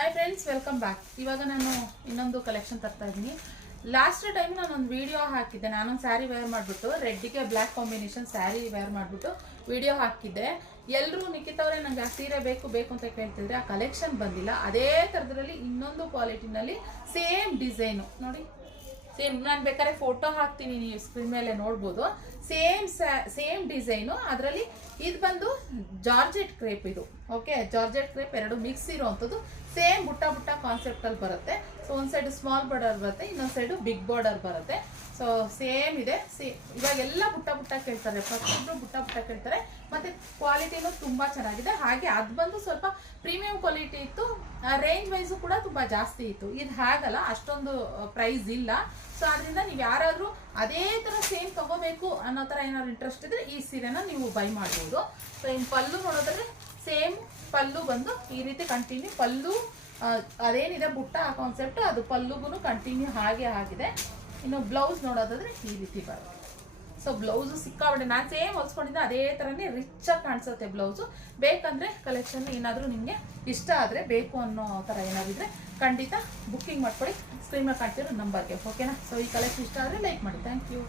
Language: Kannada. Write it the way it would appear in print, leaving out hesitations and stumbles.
Hi friends, welcome back. ಇವಾಗ ನಾನು ಇನ್ನೊಂದು ಕಲೆಕ್ಷನ್ ತರ್ತಾ ಇದ್ದೀನಿ. ಲಾಸ್ಟ್ ಟೈಮ್ ನಾನೊಂದು ವಿಡಿಯೋ ಹಾಕಿದ್ದೆ. ನಾನೊಂದು ಸ್ಯಾರಿ ವೇರ್ ಮಾಡಿಬಿಟ್ಟು ರೆಡ್ಡಿಗೆ ಬ್ಲ್ಯಾಕ್ ಕಾಂಬಿನೇಷನ್ ಸ್ಯಾರಿ ವೇರ್ ಮಾಡಿಬಿಟ್ಟು ವಿಡಿಯೋ ಹಾಕಿದ್ದೆ. ಎಲ್ಲರೂ ನಿಖಿತವರೇ ನಂಗೆ ಆ ಸೀರೆ ಬೇಕು ಅಂತ ಕೇಳ್ತಿದ್ರೆ ಆ ಕಲೆಕ್ಷನ್ ಬಂದಿಲ್ಲ. ಅದೇ ಥರದ್ರಲ್ಲಿ ಇನ್ನೊಂದು ಕ್ವಾಲಿಟಿನಲ್ಲಿ ಸೇಮ್ ಡಿಸೈನು ನೋಡಿ. ಸೇಮ್ ನಾನು ಬೇಕಾದ್ರೆ ಫೋಟೋ ಹಾಕ್ತೀನಿ, ನೀವು ಸ್ಕ್ರೀನ್ ಮೇಲೆ ನೋಡ್ಬೋದು. Same design. ಅದರಲ್ಲಿ ಇದು ಬಂದು ಜಾರ್ಜೆಟ್ ಕ್ರೇಪ್. ಇದು ಓಕೆ, ಜಾರ್ಜೆಟ್ ಕ್ರೇಪ್ ಎರಡು ಮಿಕ್ಸ್ ಇರೋವಂಥದ್ದು. ಸೇಮ್ ಬುಟ್ಟ ಕಾನ್ಸೆಪ್ಟಲ್ಲಿ ಬರುತ್ತೆ. ಸೊ ಒಂದು ಸೈಡು ಸ್ಮಾಲ್ ಬಾರ್ಡರ್ ಬರುತ್ತೆ, ಇನ್ನೊಂದು ಸೈಡು ಬಿಗ್ ಬಾರ್ಡರ್ ಬರುತ್ತೆ. ಸೊ ಸೇಮ್ ಇದೆ. ಇವಾಗೆಲ್ಲ ಬುಟ್ಟ ಕೇಳ್ತಾರೆ, ಪ್ರತಿಯೊಂದು ಬುಟ್ಟ ಕೇಳ್ತಾರೆ. ಮತ್ತು ಕ್ವಾಲಿಟಿನೂ ತುಂಬ ಚೆನ್ನಾಗಿದೆ. ಹಾಗೆ ಅದು ಬಂದು ಸ್ವಲ್ಪ ಪ್ರೀಮಿಯಂ ಕ್ವಾಲಿಟಿ ಇತ್ತು. ರೇಂಜ್ ವೈಸು ಕೂಡ ತುಂಬ ಜಾಸ್ತಿ ಇತ್ತು. ಇದು ಹಾಗಲ್ಲ, ಅಷ್ಟೊಂದು ಪ್ರೈಸ್ ಇಲ್ಲ. ಸೊ ಅದರಿಂದ ನೀವು ಯಾರಾದರೂ ಅದೇ ಥರ ಸೇಮ್ ತೊಗೋಬೇಕು ಅನ್ನೋ ಥರ ಏನಾದ್ರು ಇಂಟ್ರೆಸ್ಟ್ ಇದ್ದರೆ ಈ ಸೀರೆನ ನೀವು ಬೈ ಮಾಡ್ಬೋದು. ಸೊ ಇನ್ನು ಪಲ್ಲು ನೋಡೋದಾದ್ರೆ ಸೇಮ್ ಪಲ್ಲು ಬಂದು ಈ ರೀತಿ ಕಂಟಿನ್ಯೂ ಪಲ್ಲು ಅದೇನಿದೆ ಬುಟ್ಟ ಆ ಕಾನ್ಸೆಪ್ಟ್ ಅದು ಪಲ್ಲುಗೂ ಕಂಟಿನ್ಯೂ ಹಾಗೆ ಆಗಿದೆ. ಇನ್ನು ಬ್ಲೌಸ್ ನೋಡೋದಾದ್ರೆ ಈ ರೀತಿ ಬರುತ್ತೆ. ಸೊ ಬ್ಲೌಸು ಸಿಕ್ಕಾಬಿಟ್ಟೆ ನಾನು ಸೇಮ್ ಹೊಲ್ಸ್ಕೊಂಡಿದ್ದೆ ಅದೇ ಥರನೇ ರಿಚಾಗಿ ಕಾಣಿಸುತ್ತೆ ಬ್ಲೌಸು. ಬೇಕಂದರೆ ಕಲೆಕ್ಷನ್ ಏನಾದರೂ ನಿಮಗೆ ಇಷ್ಟ ಆದರೆ, ಬೇಕು ಅನ್ನೋ ಥರ ಏನಾದ್ರು ಇದ್ದರೆ ಖಂಡಿತ ಬುಕ್ಕಿಂಗ್ ಮಾಡ್ಕೊಳ್ಳಿ. ಸ್ಕ್ರೀನ್ ಮೇಲೆ ಕಾಣ್ತಿರೋ ನಂಬರ್ಗೆ, ಓಕೆನಾ? ಸೊ ಈ ಕಲೆಕ್ಷನ್ ಇಷ್ಟ ಆದರೆ ಲೈಕ್ ಮಾಡಿ. Thank you.